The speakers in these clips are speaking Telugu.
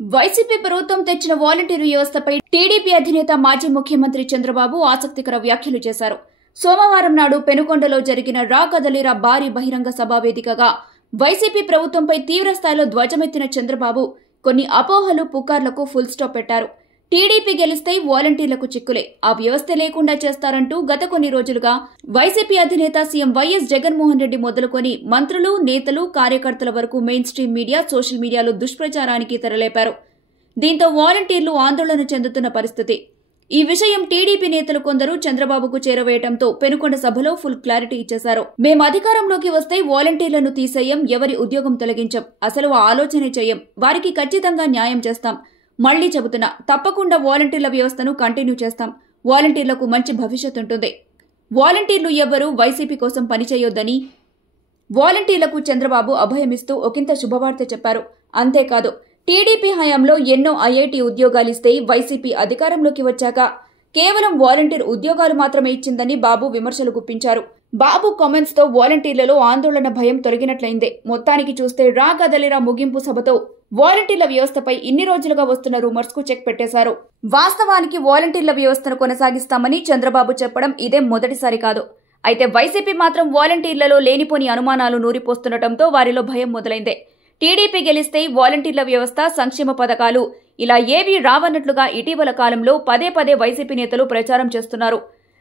వైసీపీ ప్రభుత్వం తెచ్చిన వాలంటీర్ వ్యవస్థపై టీడీపీ అధినేత మాజీ ముఖ్యమంత్రి చంద్రబాబు ఆసక్తికర వ్యాఖ్యలు చేశారు. సోమవారం నాడు పెనుకొండలో జరిగిన రా కదలిరా భారీ బహిరంగ సభ వేదికగా వైసీపీ ప్రభుత్వంపై తీవ్రస్థాయిలో ధ్వజమెత్తిన చంద్రబాబు కొన్ని అపోహలు, పుకార్లకు ఫుల్ స్టాప్ పెట్టారు. టీడీపీ గెలిస్తే వాలంటీర్లకు చిక్కులే, ఆ వ్యవస్థ లేకుండా చేస్తారంటూ గత కొన్ని రోజులుగా వైసీపీ అధినేత సీఎం వైఎస్ జగన్మోహన్ రెడ్డి మొదలుకొని మంత్రులు, నేతలు, కార్యకర్తల వరకు మెయిన్ స్ట్రీమ్ మీడియా, సోషల్ మీడియాలో దుష్ప్రచారానికి తెరలేపారు. దీంతో వాలంటీర్లు ఆందోళన చెందుతున్న పరిస్థితి. ఈ విషయం టీడీపీ నేతలు కొందరు చంద్రబాబుకు చేరవేయడంతో పెనుకొండ సభలో ఫుల్ క్లారిటీ ఇచ్చేశారు. మేం అధికారంలోకి వస్తే వాలంటీర్లను తీసేయం, ఎవరి ఉద్యోగం తొలగించం, అసలు ఆలోచనే చేయం, వారికి ఖచ్చితంగా న్యాయం చేస్తాం. మళ్లీ చెబుతున్నా, తప్పకుండా వాలంటీర్ల వ్యవస్థను కంటిన్యూ చేస్తాం. వాలంటీర్లకు మంచి భవిష్యత్ ఉంటుంది. వాలంటీర్లు ఎవ్వరూ వైసీపీ కోసం పనిచేయొద్దని వాలంటీర్లకు చంద్రబాబు అభయమిస్తూ ఒకంత శుభవార్త చెప్పారు. అంతేకాదు, టీడీపీ హయాంలో ఎన్నో ఐఐటీ ఉద్యోగాలిస్తే వైసీపీ అధికారంలోకి వచ్చాక కేవలం వాలంటీర్ ఉద్యోగాలు మాత్రమే ఇచ్చిందని బాబు విమర్శలు గుప్పించారు. బాబు కామెంట్స్ తో వాలంటీర్లలో ఆందోళన భయం తొలగినట్లయిందే. మొత్తానికి చూస్తే రా కదలిరా ముగింపు సభతో వాలంటీర్ల వ్యవస్థపై ఇన్ని రోజులుగా వస్తున్న రూమర్స్ కు చెక్ పెట్టేశారు. వాస్తవానికి వాలంటీర్ల వ్యవస్థను కొనసాగిస్తామని చంద్రబాబు చెప్పడం ఇదే మొదటిసారి కాదు. అయితే వైసీపీ మాత్రం వాలంటీర్లలో లేనిపోని అనుమానాలు నూరిపోస్తుండటంతో వారిలో భయం మొదలైందే. టీడీపీ గెలిస్తే వాలంటీర్ల వ్యవస్థ, సంక్షేమ పథకాలు ఇలా ఏవీ రావన్నట్లుగా ఇటీవల కాలంలో పదే పదే వైసీపీ నేతలు ప్రచారం చేస్తున్నారు.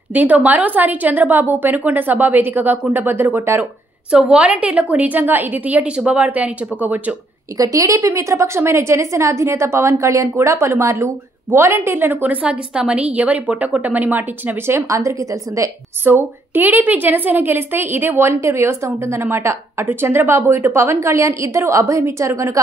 దీంతో మరోసారి చంద్రబాబు పెనుకొండ సభా వేదికగా కుండబద్దలు కొట్టారు. సో వాలంటీర్లకు నిజంగా ఇది తీయటి శుభవార్త అని చెప్పుకోవచ్చు. ఇక టీడీపీ మిత్రపక్షమైన జనసేన అధినేత పవన్ కళ్యాణ్ కూడా పలుమార్లు వాలంటీర్లను కొనసాగిస్తామని, ఎవరి పొట్టకొట్టమని మాటిచ్చిన విషయం అందరికీ తెలిసిందే. సో టీడీపీ, జనసేన గెలిస్తే ఇదే వాలంటీర్ వ్యవస్థ ఉంటుందన్నమాట. అటు చంద్రబాబు, ఇటు పవన్ కళ్యాణ్ ఇద్దరూ అభయమిచ్చారు గనుక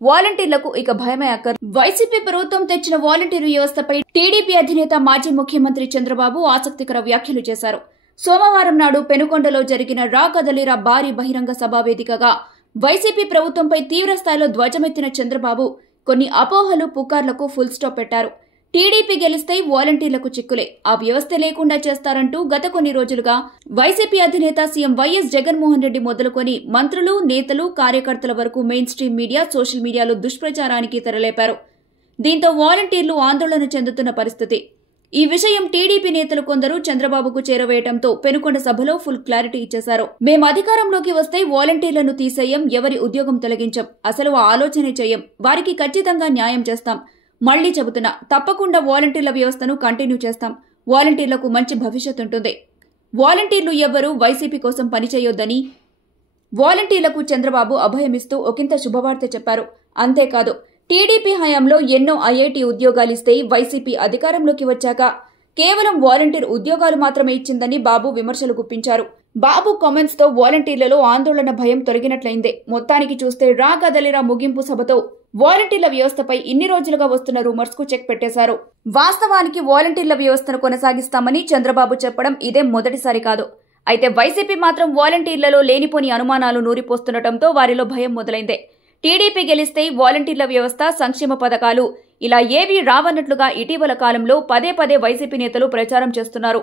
వాలంటీర్లకు ఇక భయమే అక్కర్. వైసీపీ ప్రభుత్వం తెచ్చిన వాలంటీర్ వ్యవస్థపై టీడీపీ అధినేత మాజీ ముఖ్యమంత్రి చంద్రబాబు ఆసక్తికర వ్యాఖ్యలు చేశారు. సోమవారం నాడు పెనుకొండలో జరిగిన రా కదలిరా భారీ బహిరంగ సభ వేదికగా వైసీపీ ప్రభుత్వంపై తీవ్రస్థాయిలో ధ్వజమెత్తిన చంద్రబాబు కొన్ని అపోహలు, పుకార్లకు ఫుల్ స్టాప్ పెట్టారు. టీడీపీ గెలిస్తే వాలంటీర్లకు చిక్కులే, ఆ వ్యవస్థ లేకుండా చేస్తారంటూ గత కొన్ని రోజులుగా వైసీపీ అధినేత సీఎం వైఎస్ జగన్మోహన్ రెడ్డి మొదలుకొని మంత్రులు, నేతలు, కార్యకర్తల వరకు మెయిన్ స్ట్రీమ్ మీడియా, సోషల్ మీడియాలో దుష్ప్రచారానికి తెరలేపారు. దీంతో వాలంటీర్లు ఆందోళన చెందుతున్న పరిస్థితి. ఈ విషయం టీడీపీ నేతలు కొందరు చంద్రబాబుకు చేరవేయడంతో పెనుకొండ సభలో ఫుల్ క్లారిటీ ఇచ్చేశారు. మేం అధికారంలోకి వస్తే వాలంటీర్లను తీసేయం, ఎవరి ఉద్యోగం తొలగించం, అసలు ఆలోచనే చేయం, వారికి ఖచ్చితంగా న్యాయం చేస్తాం. మళ్లీ చెబుతున్నా, తప్పకుండా వాలంటీర్ల వ్యవస్థను కంటిన్యూ చేస్తాం. వాలంటీర్లకు మంచి భవిష్యత్ ఉంటుంది. వాలంటీర్లు ఎవ్వరూ వైసీపీ కోసం పనిచేయొద్దని వాలంటీర్లకు చంద్రబాబు అభయమిస్తూ ఒకంత శుభవార్త చెప్పారు. అంతేకాదు, టీడీపీ హయాంలో ఎన్నో ఐఐటీ ఉద్యోగాలిస్తే వైసీపీ అధికారంలోకి వచ్చాక కేవలం వాలంటీర్ ఉద్యోగాలు మాత్రమే ఇచ్చిందని బాబు విమర్శలు గుప్పించారు. బాబు కామెంట్స్ తో వాలంటీర్లలో ఆందోళన భయం తొలగినట్లయిందే. మొత్తానికి చూస్తే రా కదలిరా ముగింపు సభతో వాలంటీర్ల వ్యవస్థపై ఇన్ని రోజులుగా వస్తున్న రూమర్స్ కు చెక్ పెట్టేశారు. వాస్తవానికి వాలంటీర్ల వ్యవస్థను కొనసాగిస్తామని చంద్రబాబు చెప్పడం ఇదే మొదటిసారి కాదు. అయితే వైసీపీ మాత్రం వాలంటీర్లలో లేనిపోని అనుమానాలు నూరిపోస్తుండటంతో వారిలో భయం మొదలైందే. టీడీపీ గెలిస్తే వాలంటీర్ల వ్యవస్థ, సంక్షేమ పథకాలు ఇలా ఏవీ రావన్నట్లుగా ఇటీవల కాలంలో పదే పదే వైసీపీ నేతలు ప్రచారం చేస్తున్నారు.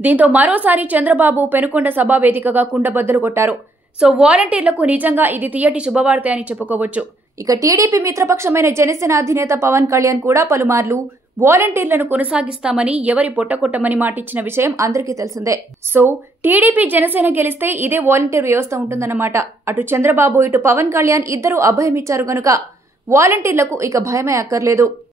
దీంతో మరోసారి చంద్రబాబు పెనుకొండ సభా వేదికగా కుండబద్దలు కొట్టారు. సో వాలంటీర్లకు నిజంగా ఇది తీయటి శుభవార్త అని చెప్పుకోవచ్చు. ఇక టీడీపీ మిత్రపక్షమైన జనసేన అధినేత పవన్ కళ్యాణ్ కూడా పలుమార్లు వాలంటీర్లను కొనసాగిస్తామని, ఎవరి పొట్టకొట్టమని మాటిచ్చిన విషయం అందరికీ తెలిసిందే. సో టీడీపీ, జనసేన గెలిస్తే ఇదే వాలంటీర్ వ్యవస్థ ఉంటుందన్నమాట. అటు చంద్రబాబు, ఇటు పవన్ కళ్యాణ్ ఇద్దరూ అభయమిచ్చారు గనుక వాలంటీర్లకు ఇక భయమే అక్కర్లేదు.